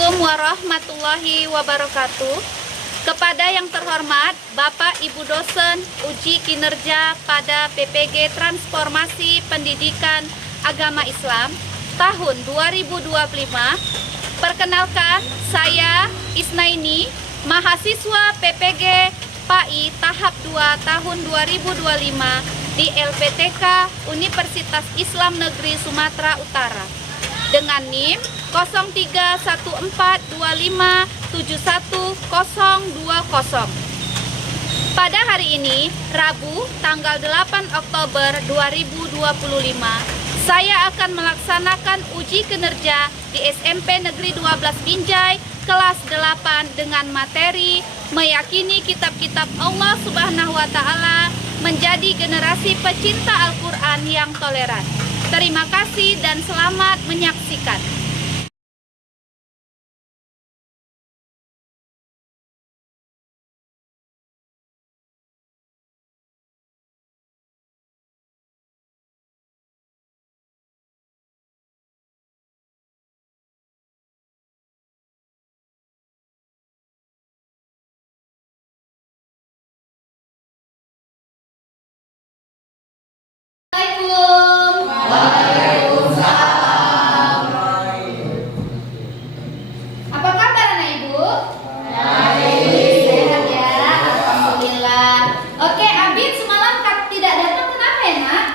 Assalamualaikum warahmatullahi wabarakatuh. Kepada yang terhormat Bapak Ibu dosen uji kinerja pada PPG Transformasi Pendidikan Agama Islam tahun 2025. Perkenalkan, saya Isnaini, mahasiswa PPG PAI tahap 2 tahun 2025 di LPTK Universitas Islam Negeri Sumatera Utara dengan NIM 0314257120. Pada hari ini, Rabu, tanggal 8 Oktober 2025, saya akan melaksanakan uji kinerja di SMP Negeri 12 Binjai kelas 8 dengan materi meyakini kitab-kitab Allah Subhanahu wa Ta'ala, menjadi generasi pecinta Al-Quran yang toleran. Terima kasih dan selamat menyaksikan. Waalaikumsalam. Apa kabar anak ibu? Baik. Sehat ya, alhamdulillah. Oke, Abid semalam tidak datang, kenapa ya nak?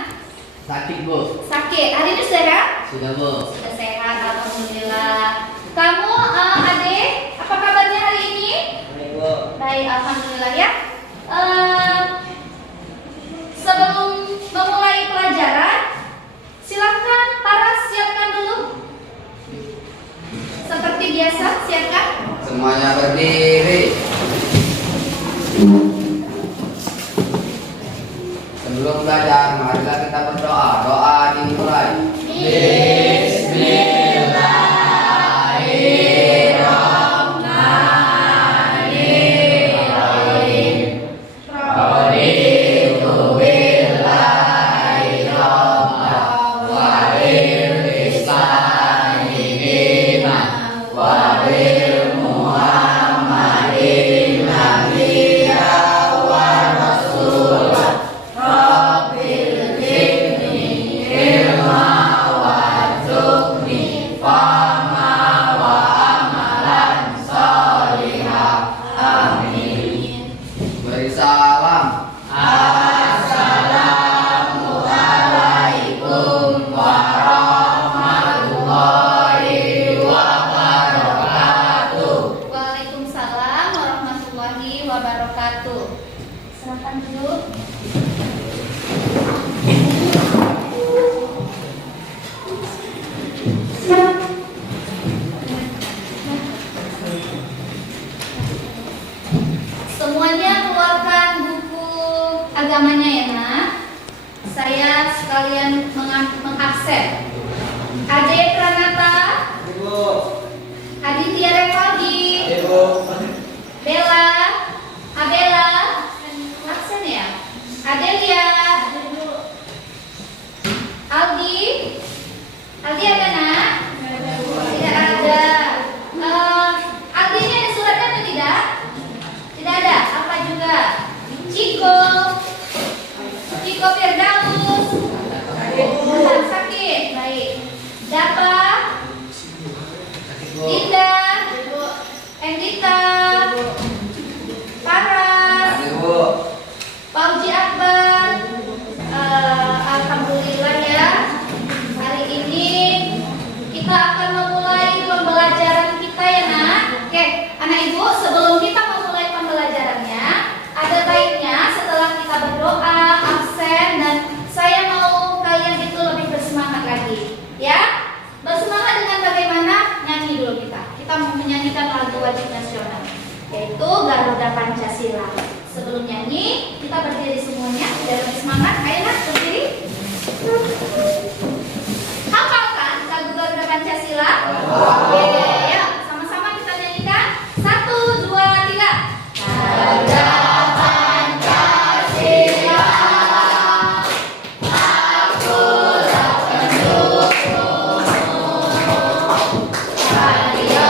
Sakit, Bu. Sakit. Hari ini sehat? Sudah, Bu. Sudah sehat, alhamdulillah. Kamu adik, apa kabarnya hari ini? Baik, Bu. Baik, alhamdulillah ya. Sebelum memulai pelajaran, silakan Paras siapkan dulu. Seperti biasa, siapkan. Semuanya berdiri. Sebelum belajar, marilah kita berdoa. Doa dimulai. Beri salam. Assalamualaikum warahmatullahi wabarakatuh. Waalaikumsalam warahmatullahi wabarakatuh. Silakan duduk. Semuanya keluarkan buku agamanya ya nak. Saya sekalian mengabsen. Ade Pranata, Aditya Revaldi, Bella, Abela, absen ya. Adelia, Aldi, Aldi ada nak? Tidak ada. Aldi ini ada suratnya atau tidak? Tidak ada. Apa juga? Ciko, Ciko Firdaus, sakit. Baik. Dapa, Dinda, Endita, Paras, Ayo, Bu. Fauzi Akbar. Alhamdulillah ya. Hari ini kita akan memulai pembelajaran kita ya nak. Oke, anak ibu, sebelum kita memulai pembelajarannya, ada baiknya setelah kita berdoa, absen, dan saya mau kalian itu lebih bersemangat lagi. Ya, bersemangat dengan bagaimana? Nyanyi dulu kita. Kita mau menyanyikan lagu wajib nasional, yaitu Garuda Pancasila. Sebelum nyanyi, kita berdiri semuanya biar lebih semangat. Ayo nak, berdiri. Hafalkan lagu Garuda Pancasila? Oke, yuk sama-sama kita nyanyikan. 1, 2, 3. Garuda Pancasila, akulah pendukungmu. Ayo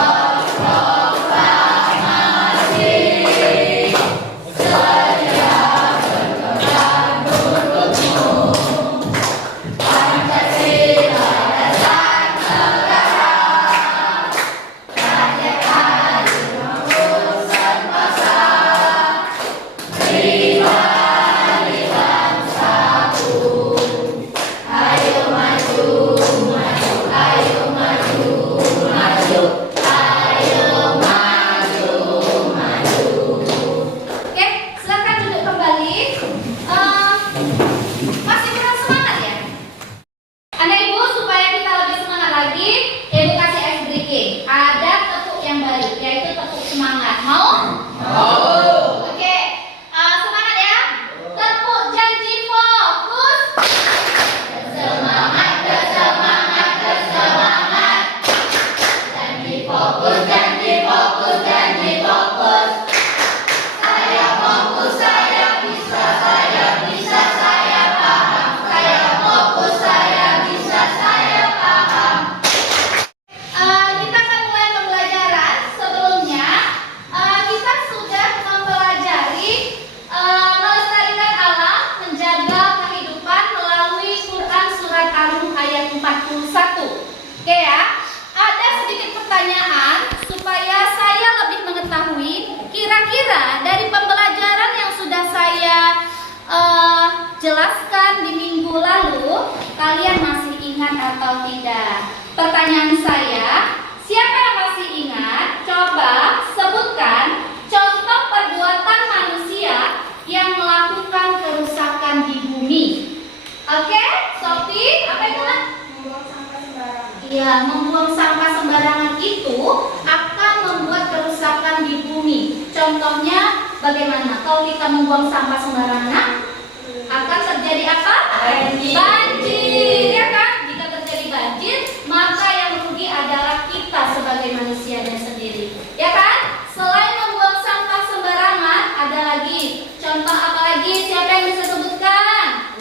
Oke ya. Ada sedikit pertanyaan supaya saya lebih mengetahui kira-kira dari pembelajaran yang sudah saya jelaskan di minggu lalu, kalian masih ingat atau tidak? Pertanyaan saya, siapa yang masih ingat? Coba sebutkan contoh perbuatan manusia yang melakukan kerusakan di bumi. Oke, Sophie, apa itu? Membuang sampah sembarangan. Iya, membuang sampah sembarangan itu akan membuat kerusakan di bumi. Contohnya bagaimana? Kalau kita membuang sampah sembarangan, akan terjadi apa? Banjir, ya kan? Jika terjadi banjir, maka yang rugi adalah kita sebagai manusianya sendiri, ya kan? Selain membuang sampah sembarangan, ada lagi. Contoh apa lagi? Siapa yang bisa sebutkan?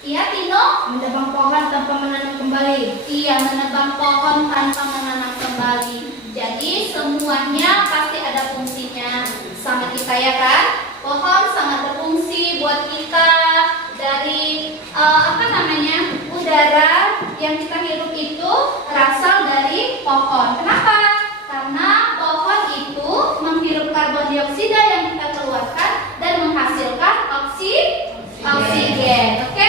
Iya, Tino? Menebang pohon tanpa menanam kembali. Iya, menebang pohon tanpa menanam kembali. Jadi semuanya pasti ada fungsinya sama kita, ya kan? Pohon sangat berfungsi buat kita. Dari udara yang kita hirup itu berasal dari pohon. Kenapa? Karena pohon itu menghirup karbon dioksida yang kita keluarkan dan menghasilkan oksigen. Oke?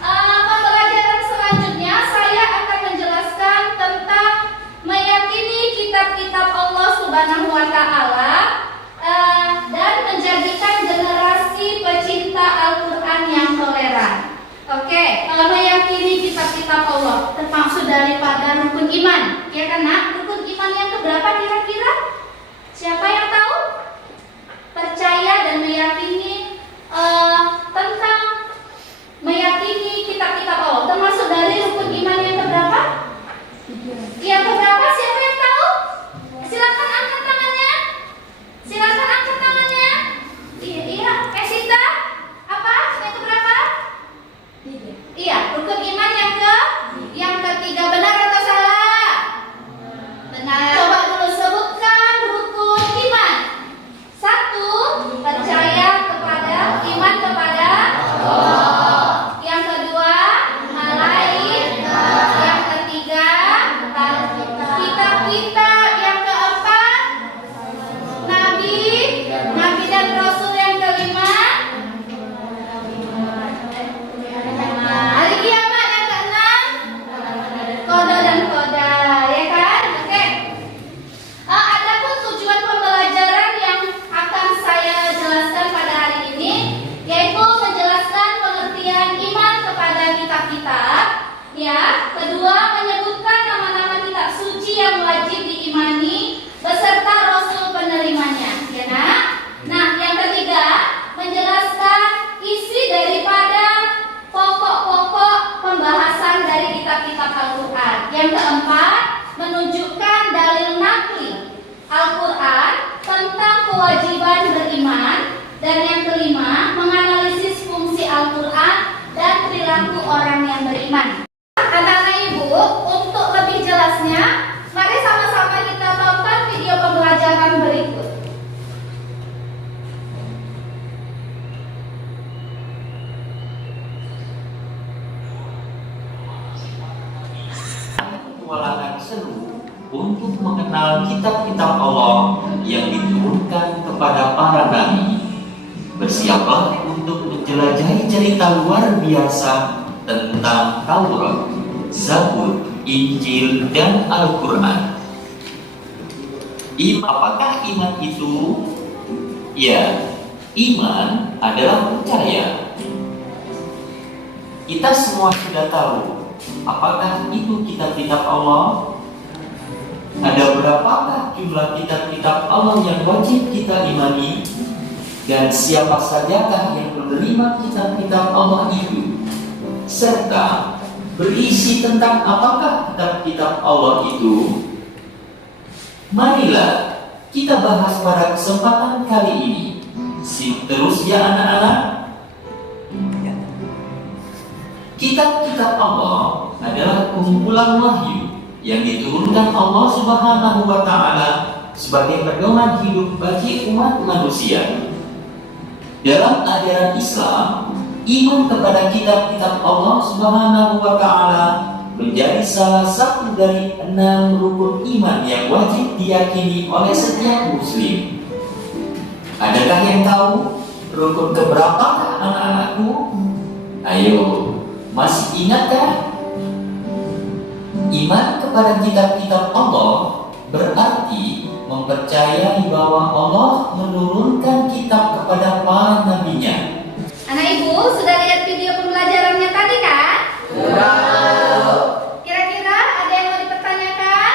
Pembelajaran selanjutnya saya akan menjelaskan tentang meyakini kitab-kitab Allah Subhanahu wa Ta'ala dan menjadikan generasi pecinta Al-Quran yang toleran. Oke, meyakini kitab-kitab Allah termasuk daripada rukun iman, ya kan nak? Rukun iman yang keberapa kira-kira? Siapa yang tahu? Percaya dan meyakini tentang meyakini kitab-kitab Allah termasuk dari rukun iman yang keberapa? Yang keberapa? Siapa yang tahu? Silakan angkat tangannya. Silakan angkat tangannya. Iya, Sita. Apa? Yang keberapa? Iya, rukun iman yang ketiga. Benar atau salah? Benar. Coba dulu sebutkan rukun iman. 1, percaya kepada iman kepada Allah. Yang kedua, malaikat. Yang ketiga, kitab-kitab. Yang keempat, nabi dan rasul. Yang kelima, hari kiamat. Yang keenam, qada dan qadar, ya kan? Oke. Adapun tujuan pembelajaran yang akan saya jelaskan pada hari ini yaitu menjelaskan pengertian iman kepada kitab-kitab, ya. Kedua, menyebutkan nama-nama kitab suci yang wajib diimani beserta rasul penerimanya, ya nak? Nah, yang ketiga, menjelaskan isi daripada pokok-pokok pembahasan dari kitab-kitab Al-Quran. Yang keempat, menunjukkan dalil nakli Al-Quran tentang kewajiban beriman. Dan yang kelima, menganalisis fungsi Al-Quran dan perilaku orang yang beriman. Anak-anak ibu, untuk lebih jelasnya, mari sama-sama kita tonton video pembelajaran berikut. Petualangan seru untuk mengenal kitab-kitab Allah yang diturunkan kepada para nabi. Bersiaplah untuk menjelajahi cerita luar biasa tentang Taurat, Zabur, Injil, dan Al-Quran. Apakah iman itu? Ya, iman adalah percaya. Kita semua sudah tahu apakah itu kitab-kitab Allah? Ada berapakah jumlah kitab-kitab Allah yang wajib kita imani? Dan siapa sajakah yang menerima kitab-kitab Allah itu? Serta berisi tentang apakah kitab-kitab Allah itu? Marilah kita bahas pada kesempatan kali ini. Terus ya anak-anak. Kitab-kitab Allah adalah kumpulan wahyu yang diturunkan Allah Subhanahu wa Ta'ala sebagai pedoman hidup bagi umat manusia. Dalam ajaran Islam, iman kepada kitab-kitab Allah Subhanahu wa Ta'ala menjadi salah satu dari 6 rukun iman yang wajib diyakini oleh setiap muslim. Adakah yang tahu rukun keberapa anak-anakku? Ayo, masih ingatkah? Iman kepada kitab-kitab Allah berarti mempercayai bahwa Allah menurunkan kitab kepada para nabinya. Anak ibu sudah lihat video pembelajarannya tadi kan? Kira-kira ada yang mau dipertanyakan?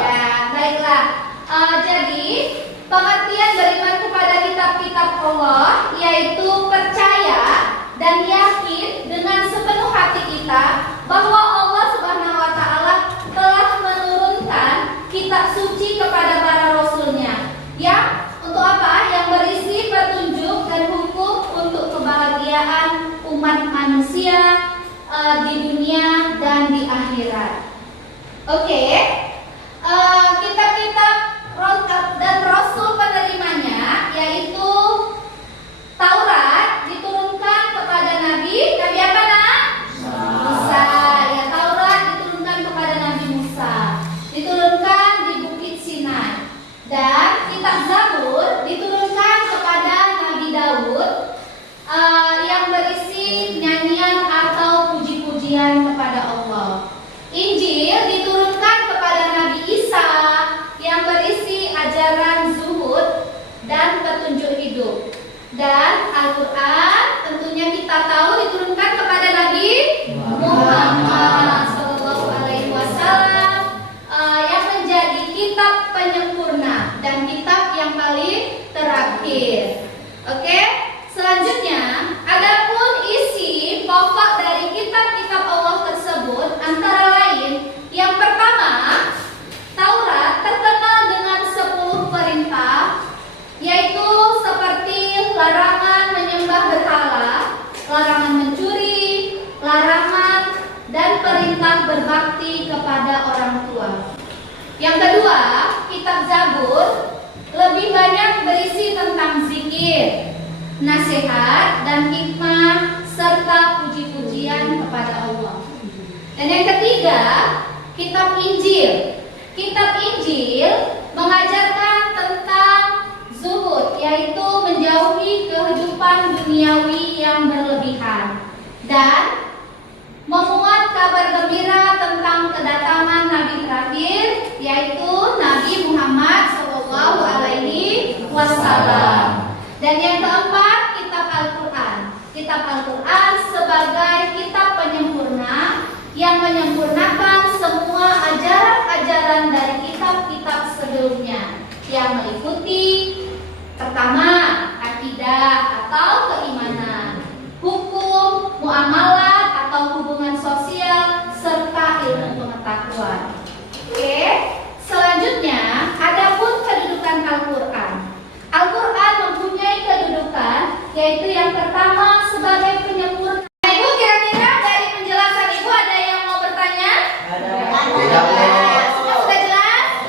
Ya, baiklah. Jadi pengertian beriman kepada kitab-kitab Allah yaitu percaya dan yakin dengan sepenuh hati kita bahwa Allah Subhanahu wa Ta'ala telah menurunkan kitab suci kepada para rasulnya yang untuk apa? Yang berisi petunjuk dan hukum untuk kebahagiaan umat manusia di dunia dan di akhirat. Oke. Kitab-kitab dan rasul penerimanya yaitu Taurat diturunkan kepada Nabi apa nak? Musa. Ya, Taurat diturunkan kepada Nabi Musa. Diturunkan di Bukit Sinai. Dan kitab Zabur diturunkan kepada Nabi Daud yang berisi nyanyian atau puji-pujian kepada Allah. Injil diturunkan kepada Nabi Isa yang berisi ajaran zuhud dan petunjuk hidup. Dan Al-Quran tentunya kita tahu diturunkan kepada Nabi Muhammad SAW yang menjadi kitab penyempurna dan kitab yang paling terakhir. Oke, selanjutnya adapun isi pokok dari kitab-kitab Allah tersebut antara lain yang pertama, Taurat terkenal dengan 10 perintah, yaitu seperti larangan menyembah berhala, larangan mencuri, larangan dan perintah berbakti kepada orang tua. Yang kedua, kitab Zabur lebih banyak berisi tentang zikir, nasihat dan hikmah serta puji-pujian kepada Allah. Dan yang ketiga, kitab Injil. Kitab Injil mengajarkan tentang zuhud, yaitu menjauhi kehidupan duniawi yang berlebihan, dan memuat kabar gembira tentang kedatangan Nabi terakhir, yaitu Nabi Muhammad SAW. Dan yang keempat, kitab Al-Quran. Kitab Al-Quran sebagai kitab penyempurna yang menyempurnakan semua ajaran-ajaran dari kitab-kitab sebelumnya, yang meliputi pertama, akidah atau keimanan, hukum, muamalah atau hubungan sosial, serta ilmu pengetahuan. Oke, selanjutnya adapun kedudukan Al-Quran. Al-Quran mempunyai kedudukan yaitu yang pertama sebagai penyempurna. Ibu, kira-kira dari penjelasan Ibu ada yang mau bertanya? Semua sudah jelas?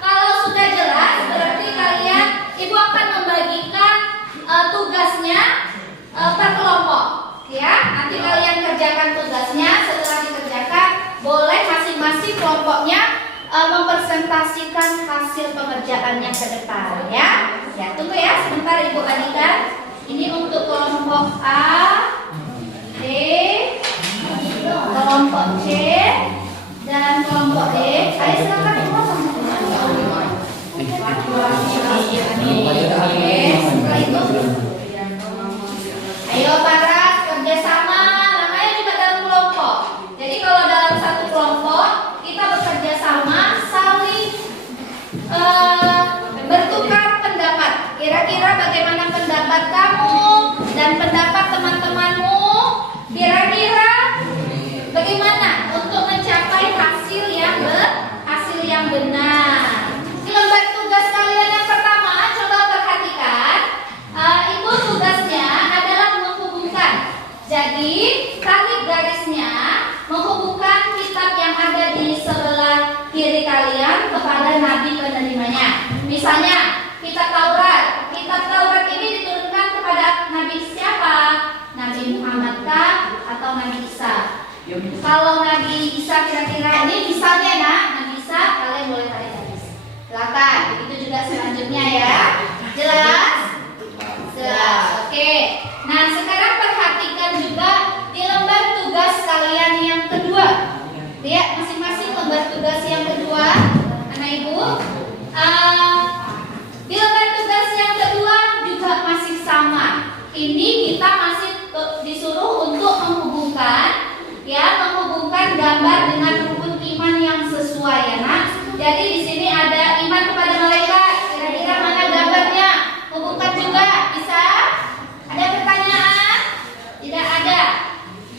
Kalau sudah jelas, berarti kalian, Ibu akan membagikan tugasnya per kelompok, ya. Nanti kalian kerjakan tugasnya. Setelah dikerjakan, boleh masing-masing kelompoknya mempresentasikan hasil pengerjaannya ke depan, ya. Ya, tunggu ya, sebentar Ibu bagikan. Ini untuk kelompok A, D, kelompok C, dan kelompok D. Ayo silakan Ibu. Setelah itu, ayo para kerjasama, namanya juga dalam kelompok. Jadi kalau dalam satu kelompok kita bekerja sama, saling bertukar pendapat. Kira-kira bagaimana pendapat kamu dan pendapat teman-temanmu? Kira-kira bagaimana untuk mencapai hasil yang benar? Di lembar tugas kalian yang pertama, coba perhatikan. Itu tugasnya adalah menghubungkan. Jadi tarik garisnya, menghubungkan kitab yang ada di sebelah kiri kalian kepada nabi penerimanya. Misalnya kitab Taurat. Kitab Taurat ini diturunkan kepada Nabi siapa? Nabi Muhammad kah atau Nabi Isa? Kalau Nabi Isa kira-kira ini misalnya nak, Nabi Isa kalian boleh tarik garis. Silakan. Begitu juga selanjutnya ya. Jelas? Jelas. Oke. Nah sekarang perhatikan juga di lembar tugas kalian yang kedua. Lihat masing-masing lembar tugas yang kedua, anak ibu. Di lembar tugas yang kedua juga masih sama. Ini kita masih disuruh untuk menghubungkan gambar dengan rukun iman yang sesuai ya nak. Jadi di sini ada iman kepada malaikat. Kira-kira mana gambarnya? Hubungkan juga bisa? Ada pertanyaan? Tidak ada.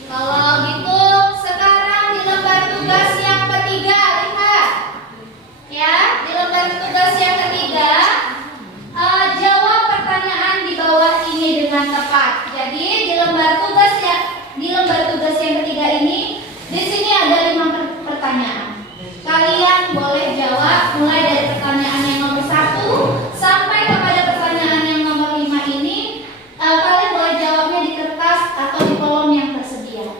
Kalau gitu sekarang di lembar tugas yang ketiga lihat. Ya, di lembar tugas yang ketiga jawab pertanyaan di bawah ini dengan tepat. Jadi di lembar tugas yang ketiga ini di sini ada 5 pertanyaan. Kalian boleh jawab mulai dari pertanyaan yang nomor 1 sampai kepada pertanyaan yang nomor 5 ini. Kalian boleh jawabnya di kertas atau di kolom yang tersedia.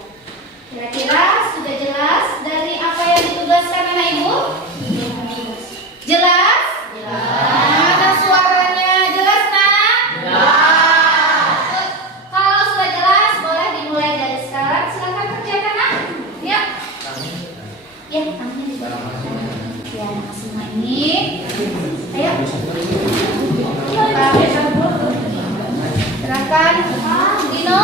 Kira-kira sudah jelas dari apa yang ditugaskan anak ibu? Jelas? Ada suaranya jelas nak? Jelas. Kalau sudah jelas boleh dimulai dari sekarang. Silakan kerjakan nak. Ya. Ya, tangannya di bawah. Ya, anak semua ini. Ayo. Gerakan Dino.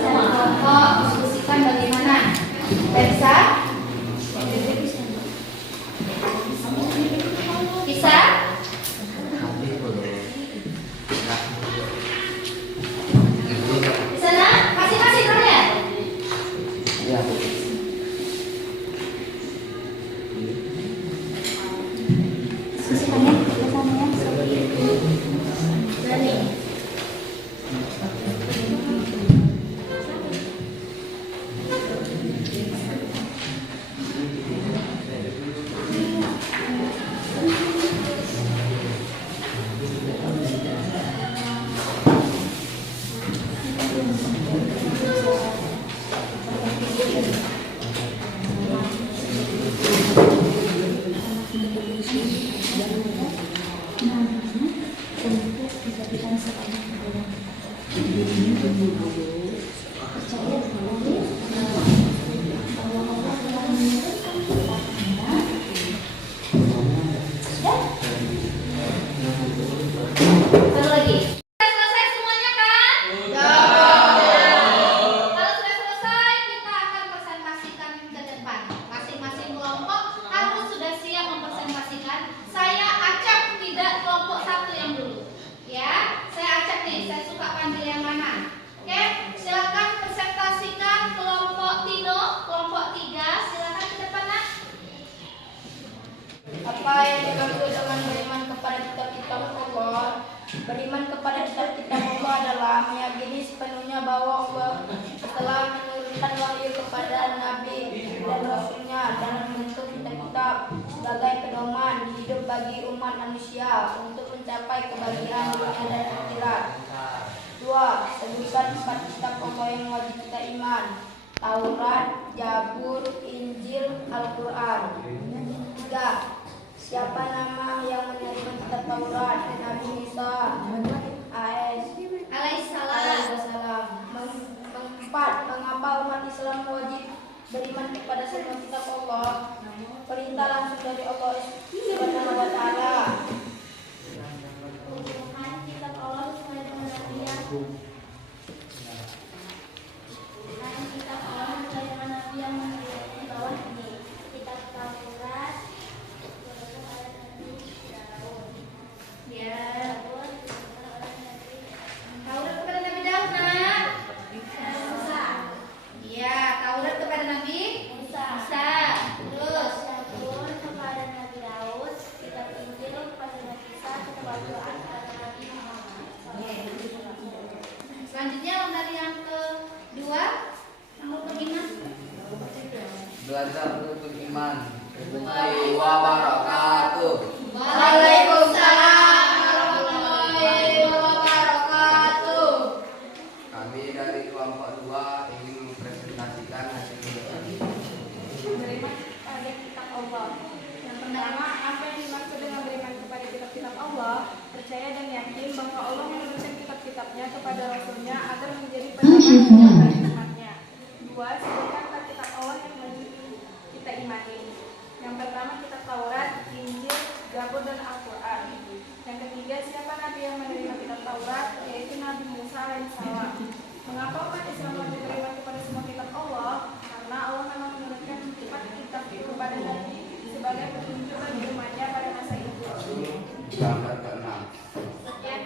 Kelompok diskusikan bagaimana. Bisa? Bisa? Bisa nak? Masing-masing kalian? Iya. Diskusikan ya, bersama ya. Berani. Satu lagi. Sudah selesai semuanya kan? Kalau sudah selesai, kita akan presentasikan ke depan. Masing-masing kelompok harus sudah siap mempresentasikan. Saya acak tidak kelompok 1 yang dulu. Ya, saya acak nih. Saya suka panggil yang mana? Oke, silakan presentasikan kelompok Tino, kelompok 3. Silakan ke depan nak. Apa yang dimaksud dengan beriman kepada kitab-kitab Allah? Beriman kepada kitab-kitab Allah adalah meyakini sepenuhnya bahwa Allah telah menurunkan wahyu kepada Nabi dan Rasulnya dan membentuk kitab-kitab sebagai pedoman hidup bagi umat manusia untuk mencapai kebahagiaan dunia dan akhirat. 2. Sebutkan 4 kitab Allah yang wajib kita iman: Taurat, Zabur, Injil, Al-Quran. 3. Siapa nama yang menerima kitab Taurat? Nabi Musa alaihissalam. 4. Mengapa umat Islam wajib beriman kepada semua kitab Allah? Perintah langsung dari Allah Subhanahu wa taala. Kitab Allah sesuai dengan Nabi yang kitab Allah sesuai dengan Nabi yang di bawah ini. Kitab Taurat Taurat kepada Nabi Daud nak. Iya, Taurat kepada Nabi Musa. Terus Zabur kepada Nabi Daud, kitab Injil kepada Nabi Isa, kitab Al-Quran kepada Nabi Muhammad. selanjutnya lembar yang kedua, nomor kelima. Belajar rukun iman. Waalaikumsalam wabarakatuh. Waalaikumsalam warahmatullahi wabarakatuh. percaya dan yakin bahwa Allah menurunkan kitab-kitabnya kepada Rasulnya agar menjadi pedoman bagi umatnya. 2. Sebutkan kitab Allah yang wajib kita imani. Yang pertama kitab Taurat, Injil, Zabur, dan Al-Quran. Yang ketiga, siapa nabi yang menerima kitab Taurat, yaitu Nabi Musa alaihissalam. Mengapa umat Islam wajib beriman kepada semua kitab Allah? Karena Allah memang menurunkan kitab itu kepada Nabi sebagai petunjuk bagi umatnya pada masa itu. Gambar keenam. Sekian.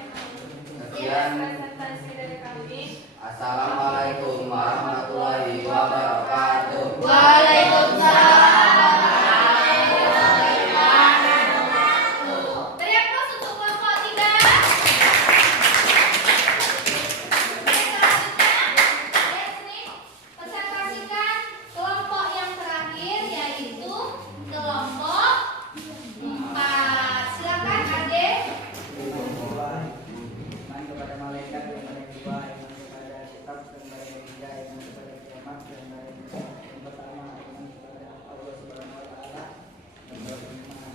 Presentasi dari kami. Assalamualaikum warahmatullahi wabarakatuh. Waalaikumsalam. Teriak terus untuk kelompok 3. Selanjutnya, presentasikan kelompok yang terakhir, yaitu kelompok 4. Silakan Ade. Iman kepada malaikat, iman kedua, iman kepada kitab, iman ketiga, iman kepada kiamat, iman yang pertama, iman kepada Allah Subhanahu wa taala, yang kelima, iman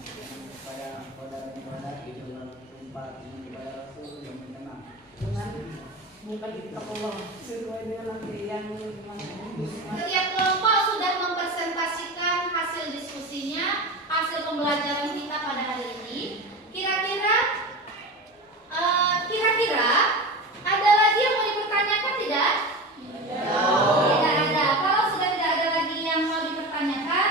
kepada ibadah, yang keempat, iman kepada Rasul, yang kelima, Bukan kitab Allah sesuai dengan yang Setiap kelompok sudah mempresentasikan hasil diskusinya, hasil pembelajaran kita pada hari ini. Kira-kira ada lagi yang mau dipertanyakan tidak? Tidak ada. Kalau sudah tidak ada lagi yang mau dipertanyakan,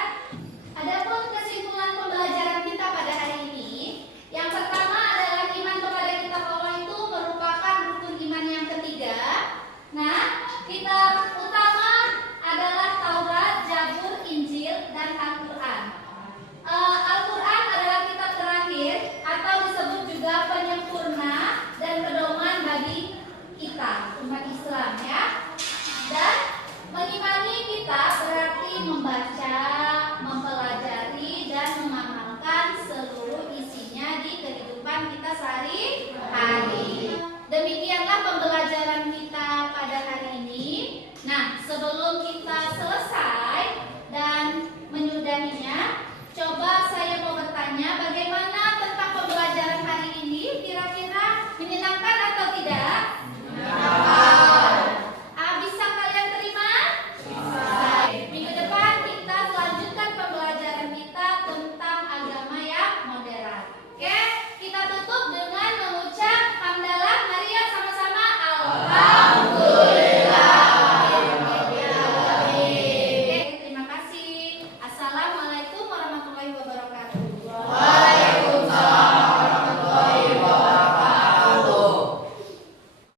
adapun kesimpulan pembelajaran kita pada hari ini, yang pertama adalah iman kepada kitab Allah itu merupakan rukun iman yang ketiga. Nah, kitab utama adalah Taurat, Zabur, Injil, dan Al-Quran. Al-Quran adalah kitab terakhir atau disebut juga penyempurna dan pedoman bagi kita, umat Islam ya. Dan mengimani kita berarti membaca, mempelajari, dan mengamalkan seluruh isinya di kehidupan kita sehari-hari. Demikianlah pembelajaran kita pada hari ini. Nah, sebelum kita selesai